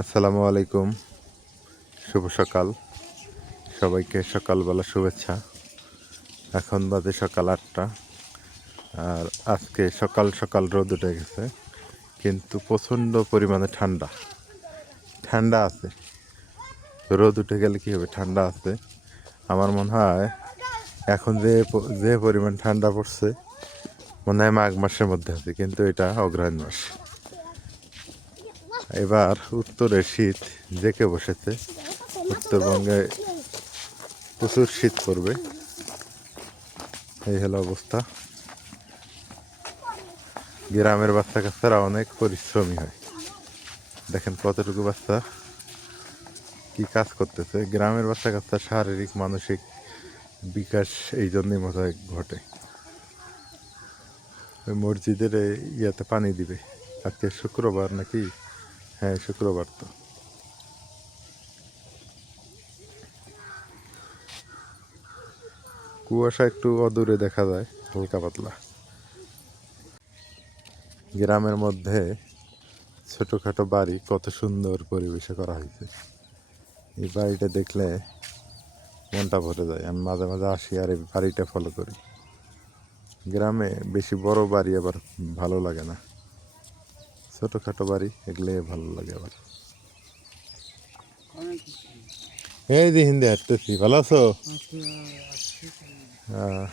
আসসালামু আলাইকুম। শুভ সকাল। সবাইকে সকালবেলা শুভেচ্ছা। এখন বাজে সকাল আটটা। আর আজকে সকাল সকাল রোদ উঠে গেছে, কিন্তু প্রচণ্ড পরিমাণে ঠান্ডা। ঠান্ডা আছে। রোদ উঠে গেলে কী হবে? ঠান্ডা আছে। আমার মনে হয় এখন যে যে পরিমাণ ঠান্ডা পড়ছে, মনে হয় মাঘ মাসের মধ্যে আছে, কিন্তু এটা অগ্রহায়ণ মাস। এবার উত্তরে শীত, জেকে বসেছে। উত্তরবঙ্গে প্রচুর শীত পড়বে। এই হলো অবস্থা। গ্রামের বাচ্চা কাচ্চারা অনেক পরিশ্রমী হয়। দেখেন কতটুকু বাচ্চা কি কাজ করতেছে। গ্রামের বাচ্চা কাচ্চা শারীরিক, মানসিক বিকাশ এই জন্যই মতো ঘটে। মসজিদের ইয়েতে পানি দিবে। আজকে শুক্রবার নাকি হ্যাঁ শুক্রবার তো। কুয়াশা একটু অদূরে দেখা যায়, হালকা পাতলা। গ্রামের মধ্যে ছোটোখাটো বাড়ি কত সুন্দর পরিবেশে করা হয়েছে। এই বাড়িটা দেখলে মনটা ভরে যায়। আমি মাঝে মাঝে আসি আর এই বাড়িটা ফলো করি। গ্রামে বেশি বড় বাড়ি আবার ভালো লাগে না। ছোটোখাটো বাড়ি এগুলো ভালো লাগে আবার এই যে হিন্দি হাঁটতেছি ভালো আছো? হ্যাঁ।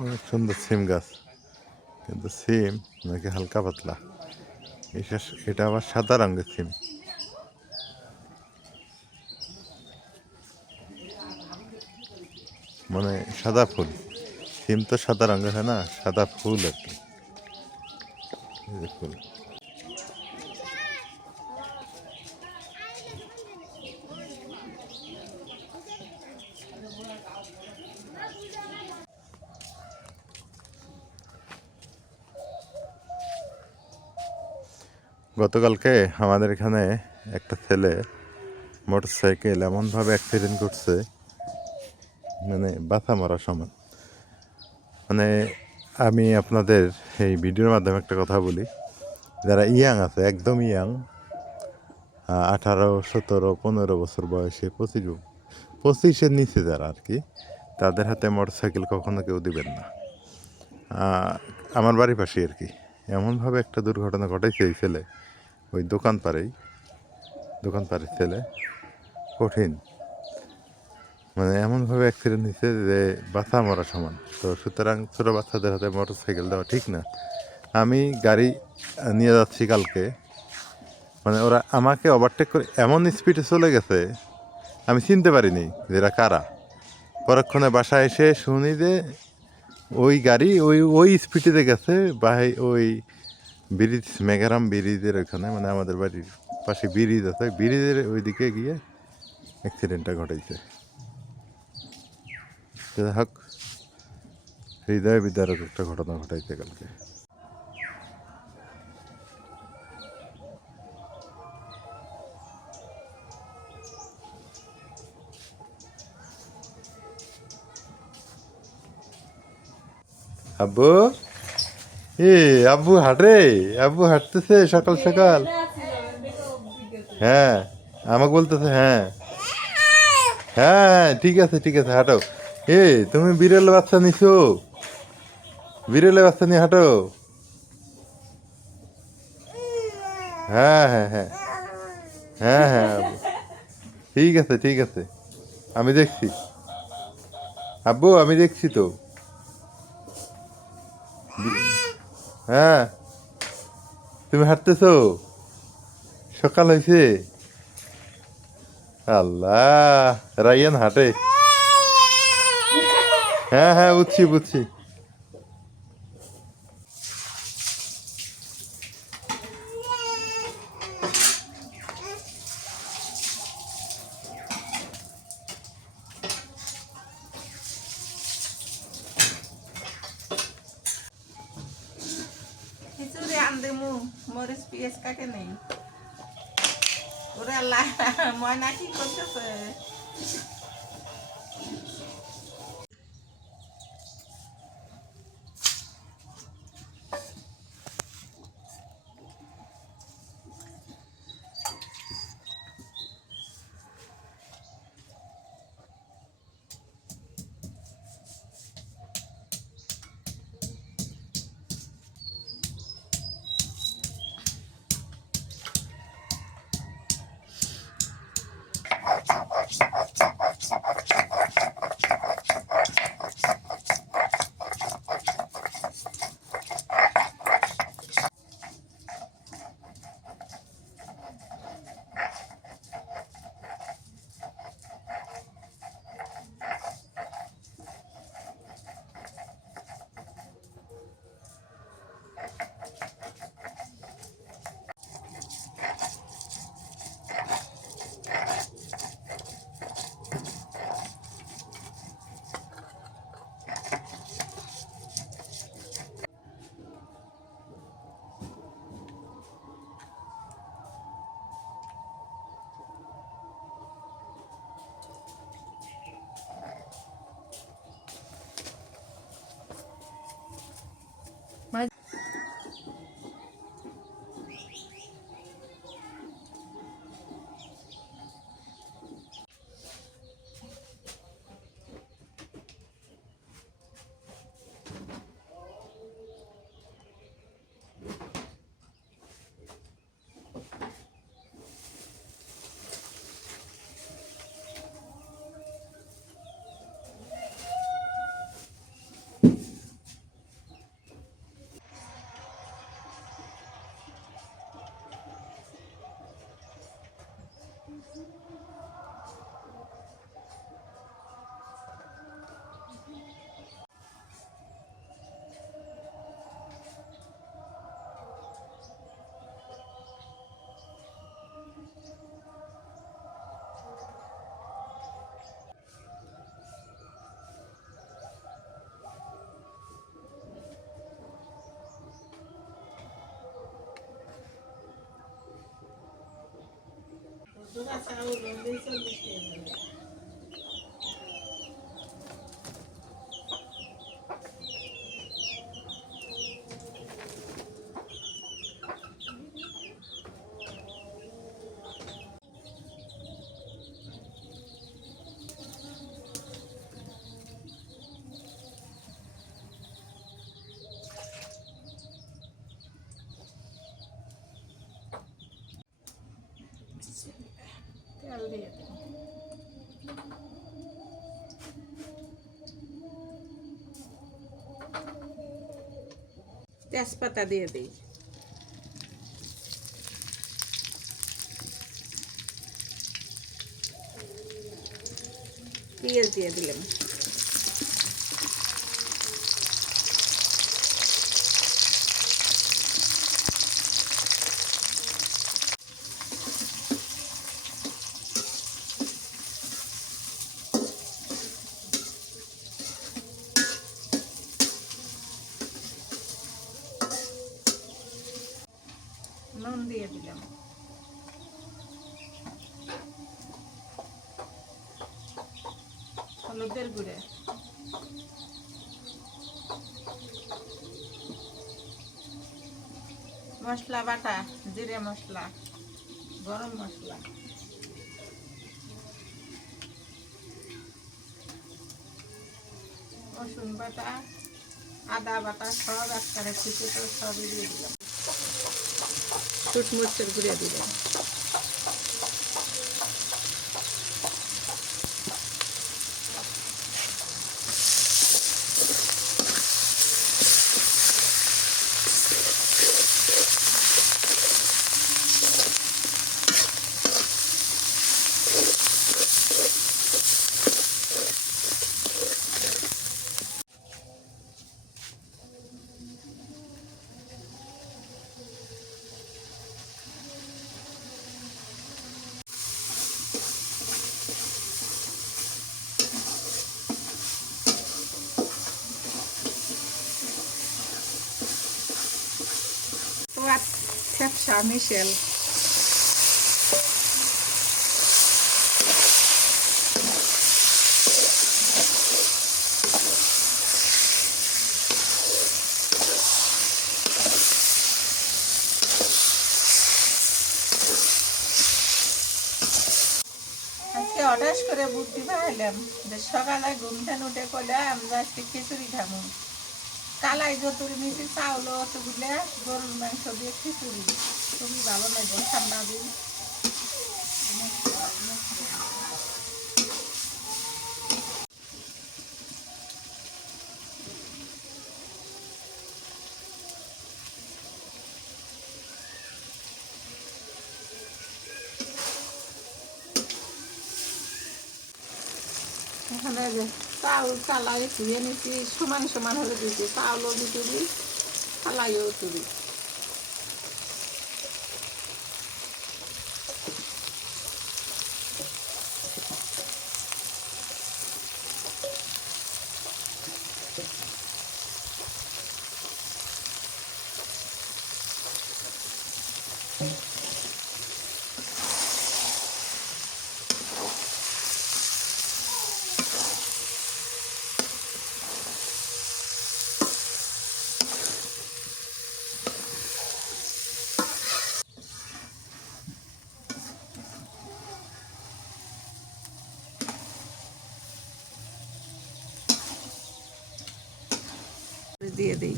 অনেক সুন্দর সিম গাছ। কিন্তু সিম নাকি হালকা পাতলা। এটা এটা আবার সাদা রঙের সিম। মানে সাদা ফুল। সিম তো সাদা রঙের হয় না, সাদা ফুল আর কি। ফুল। গতকালকে আমাদের এখানে একটা ছেলে মোটর সাইকেল এমনভাবে অ্যাক্সিডেন্ট করছে মানে বাথা মারা সমান। মানে আমি আপনাদের এই ভিডিওর মাধ্যমে একটা কথা বলি। যারা ইয়াং আছে, একদম ইয়াং আঠারো, সতেরো, পনেরো বছর বয়সে, পঁচিশ, পঁচিশের নিচে যারা আর কি, তাদের হাতে মোটর সাইকেল কখনো কেউ দিবেন না। আমার বাড়ির পাশে আর কি। এমনভাবে একটা দুর্ঘটনা ঘটাইছে এই ছেলে। ওই দোকান পাড়েই, দোকান পাড়ের ছেলে, কঠিন। মানে এমনভাবে অ্যাক্সিডেন্ট হয়েছে যে বাচ্চা মরা সমান। তো সুতরাং ছোটো বাচ্চাদের হাতে মোটর সাইকেল দেওয়া ঠিক না। আমি গাড়ি নিয়ে যাচ্ছি কালকে। মানে ওরা আমাকে ওভারটেক করে এমন স্পিডে চলে গেছে, আমি চিনতে পারিনি যে এরা কারা। পরক্ষণে বাসায় এসে শুনি যে ওই গাড়ি ওই ওই স্পিডে গেছে বা ওই ব্রিজ মেঘারাম ব্রিজের ওখানে মানে আমাদের বাড়ির পাশে ব্রিজ আছে। ব্রিজের ওইদিকে গিয়ে অ্যাক্সিডেন্টটা ঘটাইছে। হোক, হৃদয় বিদারক একটা ঘটনা ঘটাইছে কালকে। আব্বু? এ, আব্বু হাঁটে আব্বু হাঁটতেছে সকাল সকাল। হ্যাঁ আমাকে বলতেছে হ্যাঁ। হ্যাঁ ঠিক আছে ঠিক আছে, হাঁটো। এ, তুমি বিড়াল বাচ্চা নিছো? বিড়ালে বাচ্চা নিয়ে হাঁটো। হ্যাঁ হ্যাঁ হ্যাঁ। হ্যাঁ হ্যাঁ ঠিক আছে ঠিক আছে। আমি দেখছি। আব্বু, আমি দেখছি তো। হ্যাঁ। তুমি হাঁটতেছো? সকাল হয়েছে। আল্লাহ রাইয়ান হাঁটে। হ্যাঁ হ্যাঁ বুঝছি বুঝছি করে আন দেমু মরিচ পিঁয়াজ কাটে নেই ওরা লা ময়না কি করতেছে? দুটা চাউল দিয়ে চল্লিশ টাকা তেল দিয়ে দেবো তেজপাতা দিয়ে দিই। পেঁয়াজ দিয়ে দিলাম নুন দিয়ে দিলাম হলুদের গুঁড়ে। মশলা বাটা, জিরে মশলা, গরম মশলা। রসুন বাটা, আদা বাটা সব তো সবই দিয়ে দিলাম। শুট মরিচের গুঁড়ে দিলাম। মিশেল আজকে হঠাৎ করে বুদ্ধি পাইলাম যে সকালে ঘুম থেকে উঠে করলে আমরা আজকে খিচুড়ি খাব কালাই যতুর মিশি চাউল অতগুলো গরুর মাংস দিয়ে খিচুড়ি। তুমি ভালো লাগবে ঠান্ডা দিন এখানে যে চাউল কালাই ধুয়ে নিছি সমান সমান হলে দিয়েছি চাউলও দিতুরি কালাইও তুলি দিয়ে দিই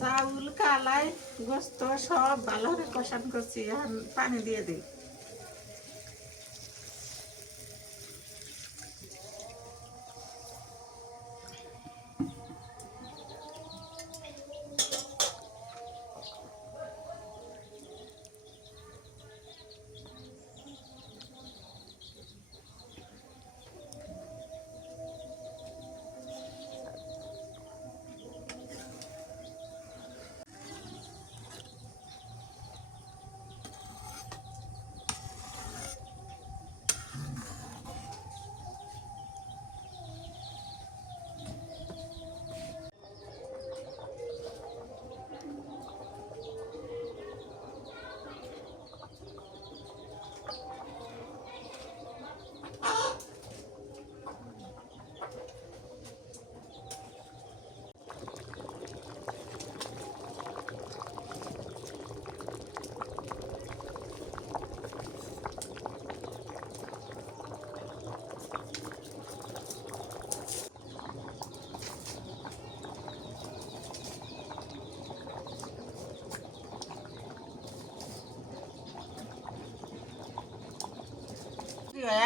চাউল কালাই গোস্ত সব ভালো কষান করছি এখন পানি দিয়ে দিই।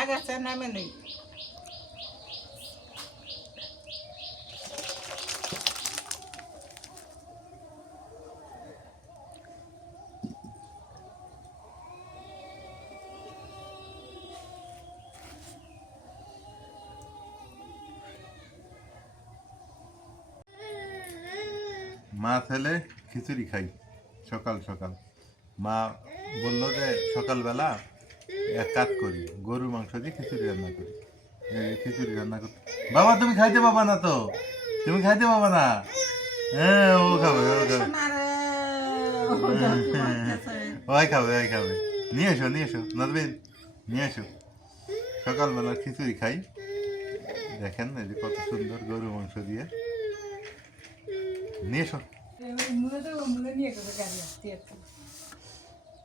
হয়ে গেছে নামে নেই। মা ছেলে খিচুড়ি খাই সকাল সকাল। মা বলল যে সকালবেলা এক কাজ করি গরুর মাংস দিয়ে খিচুড়ি রান্না করি। খিচুড়ি রান্না করতে বাবা তুমি খাইতে পাবা না তো? তুমি খাইতে পাবা না? হ্যাঁ ও খাবে ও খাবে। ও ধরতে পারতেছে। ওই খাবে ওই খাবে। নিয়ে এসো নিয়ে এসো নাজবিন নিয়ে এসো। সকালবেলা খিচুড়ি খাই। দেখেন এই যে কত সুন্দর গরু মাংস দিয়ে। নিয়ে এসো।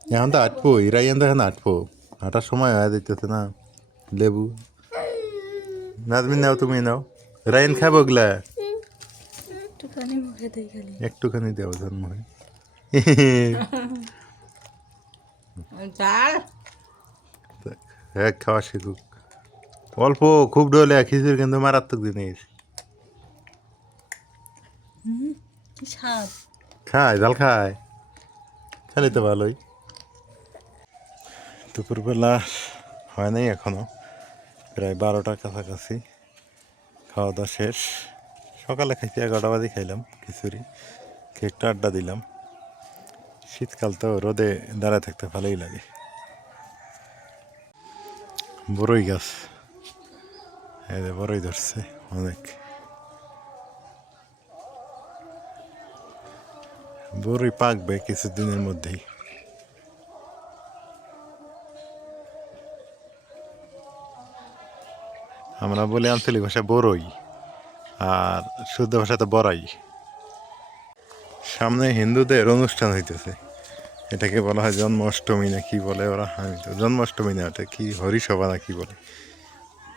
এখন তো আটবো ইরাইয়ান তো এখন আটবো হাঁটার সময় হয়ে দিতেছে না লেবু। নাজমিন নাও তুমি নাও। রায়ন খাব ওগুলা একটুখানি দেওয়া জন্ম হয় এক খাওয়া শিখুক। অল্প খুব ডলে খিচুড়ি কিন্তু মারাত্মক জিনিস। খায় জাল খায়। খেলে তো ভালোই। দুপুরবেলা হয় নাই এখনও। প্রায় বারোটার কাছাকাছি। খাওয়া দাওয়া শেষ। সকালে খাইতে এগারোটা বাজে খাইলাম খিচুড়ি। একটু আড্ডা দিলাম। শীতকাল তো রোদে দাঁড়ায় থাকতে ভালোই লাগে। বড়ই গাছ। যে বড়ই ধরছে অনেক। বড়ই পাকবে কিছুদিনের মধ্যেই। আমরা বলি আঞ্চলিক ভাষা বড়ই আর শুদ্ধ ভাষাতে বড়াই। সামনে হিন্দুদের অনুষ্ঠান হইতেছে। এটাকে বলা হয় জন্মাষ্টমী না কি বলে ওরা? আমি তো জন্মাষ্টমী না, এটা কি হরিসভা না কি বলে?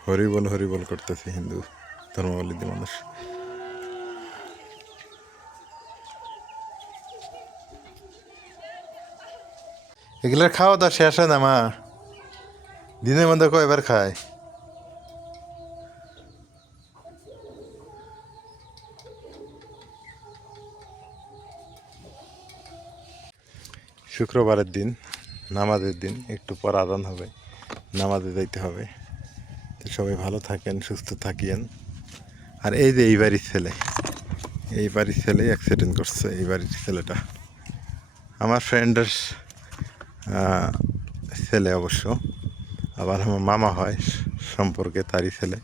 হরিবল হরিবল করতেছে হিন্দু ধর্মাবলম্বী মানুষ। এগুলোর খাওয়া দাওয়া শেষ হয় না, মা? দিনের মধ্যে কয়বার খায়? শুক্রবারের দিন, নামাজের দিন, একটু পর আদান হবে, নামাজে যাইতে হবে। তো সবাই ভালো থাকেন, সুস্থ থাকিয়েন। আর এই যে এই বাড়ির ছেলে, এই বাড়ির ছেলে অ্যাক্সিডেন্ট করছে, এই বাড়ির ছেলেটা। আমার ফ্রেন্ডের ছেলে অবশ্য, আবার আমার মামা হয়, সম্পর্কে তারই ছেলে।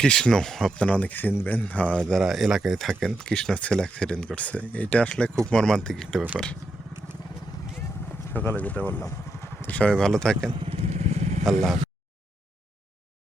কৃষ্ণ আপনারা অনেক চিনবেন যারা এলাকায় থাকেন কৃষ্ণ ছেলে অ্যাক্সিডেন্ট করছে। এটা আসলে খুব মর্মান্তিক একটা ব্যাপার। সকালে যেটা বললাম। সবাই ভালো থাকেন। আল্লাহ